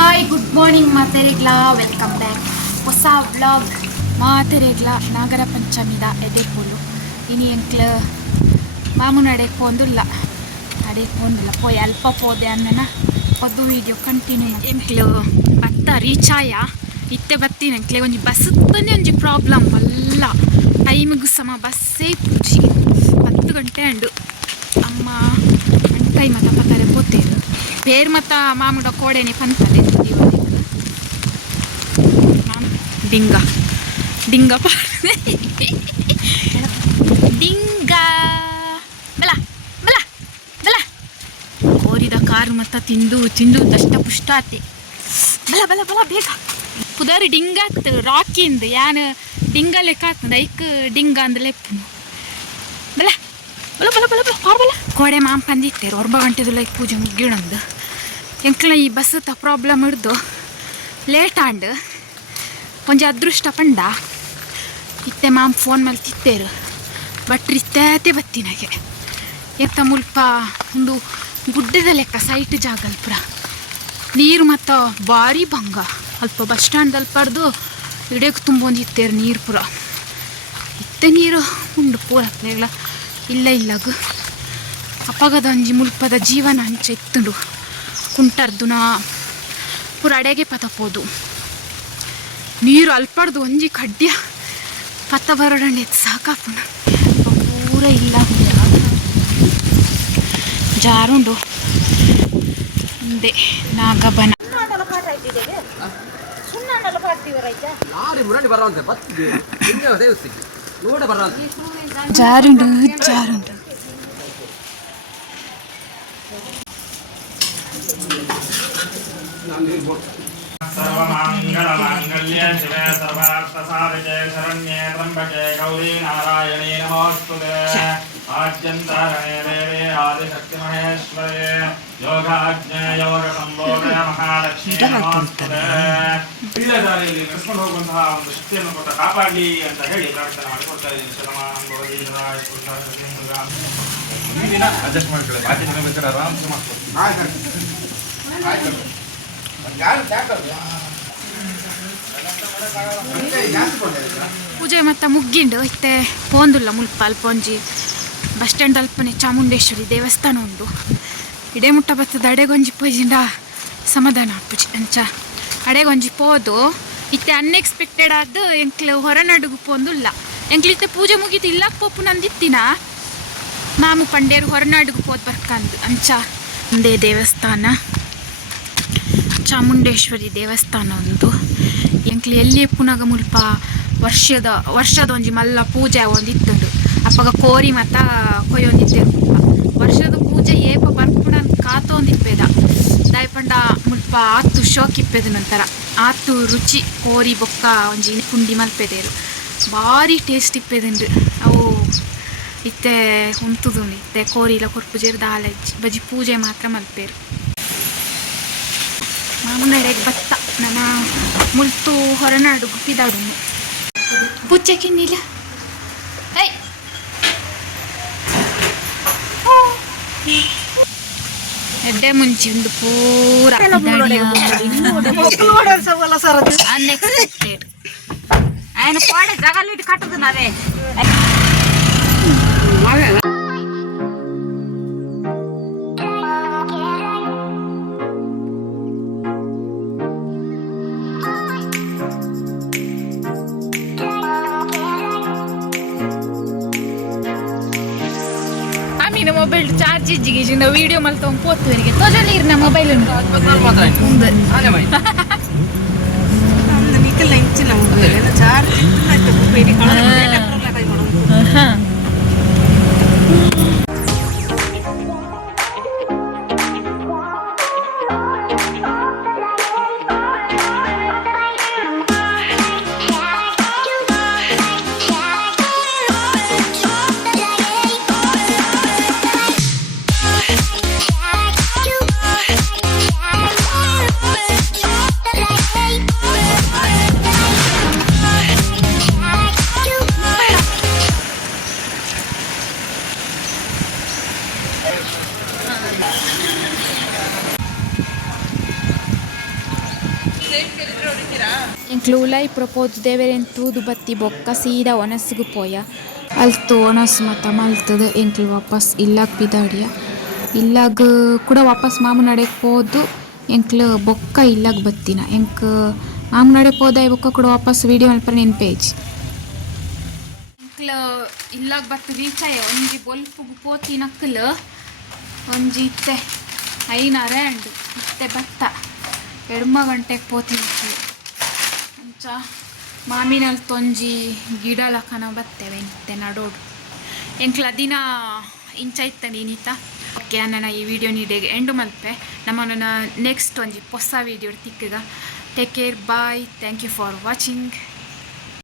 Hi good morning ಮಾತೆರೆಗ್ಲಾ welcome back ಹೊಸ vlog ಮಾತೆರೆಗ್ಲಾ ನಾಗರ ಪಂಚಮಿದ ಎಡೆಪೋಲು ಇನಿ ಎಂಕ್ಲ ಮಾಮೂನ ಅಡೆಗೆ ಪೋಂದುಲ್ಲ ಅಡೆಗೆ ಪೋಂದುಲ್ಲ ಪೋಯ್ ಅಲ್ಪ ಪೋದೆ ಅನ್ನನ ಅದು ವಿಡಿಯೋ ಕಂಟಿನ್ಯೂ ಎಂಕ್ಲು ಬತ್ತ ರೀಚ್ ಆಯ ಇತ್ತೆ ಬತ್ತೀನಿ ಎಂಕ್ಲೆ ಒಂಜಿ ಬಸ್ ತಂದೆ ಒಂಜಿ ಪ್ರಾಬ್ಲಮ್ ಅಲ್ಲ. ಟೈಮಿಗೂ ಸಮ ಬಸ್ಸೇ ಪೂಜಿ. ಹತ್ತು ಗಂಟೆ ಅಂಡು. ಅಮ್ಮ ಅಂಟೈ ಮತ ಪತಾರೆ ಪೋತೇರು పేరు మొత్తం మామిడి కోడేని ಡಿಂಗ. ಡಿಂಗ ಡಿಂಗ. డింగ ಬಲ ಬಲ ಬಲ. ಕೋರಿದ ಕಾರು ಮತ್ತ ತಿಂದು ತಿಂದು ದಷ್ಟ ಪುಷ್ಟ ಆತಿ ಬಲ ಬಲ ಬಲ, ಬೇಗ. ಪುದರ್ ಡಿಂಗಾತ್ ರಾಕಿಂದ ಯಾನ್ ಡಿಂಗ ಲೆಕ್ಕ ಆಗ್ತದ ಐಕ್ ಡಿಂಗ ಅಂದ್ರೆ ಬಲ ಬಲ ಬಲ ಬಲ ಬಲ ಬಲ. ಕೋಡೆ ಮಾಂ ಪಂದಿತ್ತೇರು ಒರ್ಬ ಗಂಟೆದು ಲೈಕ್ ಪೂಜೆ ಮುಗಿಯೋಣಂದು. ಎಂಕ್ಲ ಈ ಬಸ್ ತ ಪ್ರಾಬ್ಲಮ್ ಹಿಡ್ದು ಲೇಟ್ ಆಂಡ್ ಒಂಜಿ ಅದೃಷ್ಟ ಪಂಡ. ಇತ್ತೆ ಮಾಮ್ ಫೋನ್ ಮೇಲೆ ತಿತ್ತೇರು. ಬಟ್ ಇತ್ತೇತೆ ಬತ್ತಿನಗೆ ಎತ್ತ ಮುಲ್ಪ ಒಂದು ಗುಡ್ಡದ ಲೆಕ್ಕ ಸೈಟ್ ಜಾಗ ಅಲ್ಪುರ. ನೀರು ಮತ್ತು ಭಾರಿ ಭಂಗ. ಅಲ್ಪ ಬಸ್ ಸ್ಟ್ಯಾಂಡ್ ಅಲ್ಪಡ್ದು ಇಡೇಕು ತುಂಬೊಂದು ಇತ್ತೇರು ನೀರು ಪುರ ಇತ್ತೆ ನೀರು ಉಂಡು ಪೂರ ಇಲ್ಲ ಇಲ್ಲಗು ಅಪ್ಪಗದ ಒಂಜಿ ಮುಲ್ಪದ ಜೀವನ ಅಂಚ ಇತ್ತುಂಡು. ಕುಂಟರ್ದುನ ಪೂರ ಅಡೆಗೆ ಪತಪೋದು. ನೀರು ಅಲ್ಪಡ್ದು ಒಂಜಿ ಕಡ್ಯ ಪತ್ತ ಬರಡಂಡೆ ಸಾಕಾಪುನ. ಪೂರ ಇಲ್ಲ ಜಾರುಂಡು. ಹಿಂದೆ ನಾಗಬನ. ಜಾರುಂಡು ಮುರಳಿ ಬರುವಂತೆ ಬತ್ತಿದೆ ಹಿಂದೆ ದೇವಸ್ಥಿಗೆ ನೋಡ ಬರುವಂತೆ ಜಾರುಂಡು ಜಾರುಂಡು सर्वमाङ्गलमाङ्गल्ये शिवे सर्वार्थसाधिके शरण्ये त्र्यम्बके गौरी नारायणी नमोऽस्तुते आद्यन्तरणे देवे आदिशक्तिमहेश्वरे ಯೋಗಾಜ್ಞೆ ಯೋಗ ಸಂಬೋಧನೆ ಮಹಾಲಕ್ಷ್ಮಿ ನಮೋಸ್ತುತೆ ಇಲ್ಲದಾರಿಯಲ್ಲಿ ನಡೆಸ್ಕೊಂಡು ಹೋಗುವಂತಹ ಒಂದು ಶಕ್ತಿಯನ್ನು ಕೊಟ್ಟ ಕಾಪಾಡಲಿ ಅಂತ ಹೇಳಿ ಪ್ರಾರ್ಥನೆ ಮಾಡಿಕೊಡ್ತಾ ಇದ್ದೀನಿ ಶತಮಾನಂ ಭವತಿ ಸದಾಯ ಪುರುಷ ಸತ್ಯಂಬುಗ. ದಿನ ಅಡ್ಜಸ್ಟ್ ಮಾಡ್ಕೊಳ್ಳಿ ಬಾಕಿ ದಿನ ಬೇಕಾದ್ರೆ ಆರಾಮ್ಸೆ ಮಾಡ್ಕೊಳ್ಳಿ ಪೂಜೆ ಮತ್ತೆ ಮುಗ್ಗಿಂಡು ಇತ್ತೆ ಪೋಂದುಲ್ಲ ಮುಲ್ಪ ಅಲ್ಪ ಒಂಜಿ ಬಸ್ ಸ್ಟ್ಯಾಂಡ್ ಅಲ್ಪನೆ ಚಾಮುಂಡೇಶ್ವರಿ ದೇವಸ್ಥಾನ ಉಂಡು. ಇಡೇ ಮುಟ್ಟ ಬತ್ತದ ಅಡೆಗೊಂಜಿ ಪೋಜಿಂಡ ಸಮಾಧಾನ ಅಪ್ಪುಜಿ ಅಂಚ. ಅಡೆಗೊಂಜಿ ಪೋದು, ಇತ್ತೆ ಅನ್ಎಕ್ಸ್ಪೆಕ್ಟೆಡ್ ಆದ ಎಂಕ್ಲು ಹೊರನಾಡುಗು ಪೋಂದುಲ್ಲ. ಎಂಕ್ಲು ಇತ್ತೆ ಪೂಜೆ ಮುಗಿದು ಇಲ್ಲಕ್ಕೆ ಪೋಪು ನಂದಿತ್ತಿನ. ಮಾಮು ಪಂಡೇರು ಹೊರನಾಡುಗು ಪೋದ್ ಬರ್ಕಂದು ಅಂಚ. ಒಂದೇ ದೇವಸ್ಥಾನ. ಚಾಮುಂಡೇಶ್ವರಿ ದೇವಸ್ಥಾನ ಉಂಟು ಎಂಕ್ಲಿ ಎಲ್ಲಿ ಪುನಗ ಮುಲ್ಪ ವರ್ಷದ ವರ್ಷದ ಒಂಜಿ ಮಲ್ಲ ಪೂಜೆ ಒಂದಿತ್ತುಂಡು. ಅಪ್ಪಗ ಕೋರಿ ಮತ ಕೊಯ್ಯೊಂದಿದ್ದೆ. ವರ್ಷದ ಪೂಜೆ ಏಪ ಬರ್ಪುಡ ಕಾತೊಂದಿಪ್ಪೇದ. ದಾಯಪಂಡ ಮುಲ್ಪ ಆತು ಶೋಕ್ ಇಪ್ಪೆದ ನಂತರ ಆತು ರುಚಿ, ಕೋರಿ, ಬೊಕ್ಕ ಒಂಜಿ ಪುಂಡಿ ಮಲ್ಪೆದೇರು. ಭಾರಿ ಟೇಸ್ಟ್ ಇಪ್ಪೆದುಂಡು. ಅವು ಇತ್ತೆ ಉಂತುದುಂಡು ಇತ್ತೆ ಕೋರಿಲ ಕೊರ್ಪುಜೇರು ದಾಲ ಬಜಿ ಪೂಜೆ ಮಾತ್ರ ಮಲ್ಪೇರು. ಮಾಮೂನಡೆಗೆ ಬತ್ತ ನನ್ನ ಮುಲ್ತು ಹೊರನಾಡು ಗುಪ್ಪಿದಾಡುನು ಪೂಜೆ ಕಿನ್ನಿಲ್ಲ ಐ ಎಡ್ಡೆ ಮುಂಚಿ ಒಂದು ಪೂರ ಅನ್ಎಕ್ಸ್ಪೆಕ್ಟೆಡ್ ఆయన కోడే జగలిటి కట్టుతున్నదే ಆಮೀನ ಮೊಬೈಲ್ ಚಾರ್ಜ್ ಇಜ್ಜಿಗೆ ವಿಡಿಯೋ ಮೇಲೆ ತಗೊಂಡು ಪೋತ್ವರಿಗೆ ತೋಜಲ್ಲಿ ಇರ್ನ ಮೊಬೈಲ್ ನಿಕ್ಕಲ್ಲ ಇಂಚಿನ ಮೊಬೈಲ್ ಚಾರ್ಜ್ ಹಾಂ Inclulay propod deveren ತೂದು ಬತ್ತಿ ಬೊಕ್ಕ ಸೀದಾ ಒನಸ್ಗು ಪೋಯ ಅಲ್ತು ಒಣಸ್ ಮತ್ತು ಮಲ್ತದ ಎಂಕ್ಲು ವಾಪಸ್ ಇಲ್ಲಾಗ ಬಿದಾಡಿಯ ಇಲ್ಲಾಗ ಕೂಡ ವಾಪಸ್ ಮಾಮು ನಡೆಗೆ ಹೋದು ಎಂಕ್ಲು ಬೊಕ್ಕ ಇಲ್ಲಾಗ ಬತ್ತಿನ ಎಂಕ್ ಮಾಮು ನಡೆ ಹೋದ ಬೊಕ್ಕ ಕೂಡ ವಾಪಸ್ ವಿಡಿಯೋ ಮಲ್ಪರ ನಿನ್ ಪೇಜ್ ಎಂಕ್ಲ ಇಲ್ಲಾಗ ಬತ್ತು ರೀಚ್ ಆಯ ಒನ್ಗೆ ಬೊಲ್ಪುಗು ಪೋತಿ ನಕ್ಕಲು ಒಂಜಿ ಇತ್ತೆ. ಐನಾರೆ ಅಂಡು ಇತ್ತೆ ಬತ್ತ ಎಡ್ಮ ಗಂಟೆಗೆ ಪೋತಿ ನಕ್ಕಲು ಅಂಚ ಮಾಮಿನಲ್ಲಿ ತೊಂಜಿ ಗಿಡ ಲಕ್ಕನ ಬತ್ತೇವೆ ಇಂತೆ ನಡೋಡು. ಎಂಕ್ಲ ದಿನ ಇಂಚ ಇತ್ತ ನೀನಿತ. ಓಕೆ ನನ್ನ ಈ ವಿಡಿಯೋ ನೀಡಿಗೆ ಎಂಡು ಮಲ್ಪೆ. ನಮ್ಮನ್ನ ನೆಕ್ಸ್ಟ್ ಒಂಜಿ ಹೊಸ video ತಿಕ್ಕಗ. Take care bye thank you for watching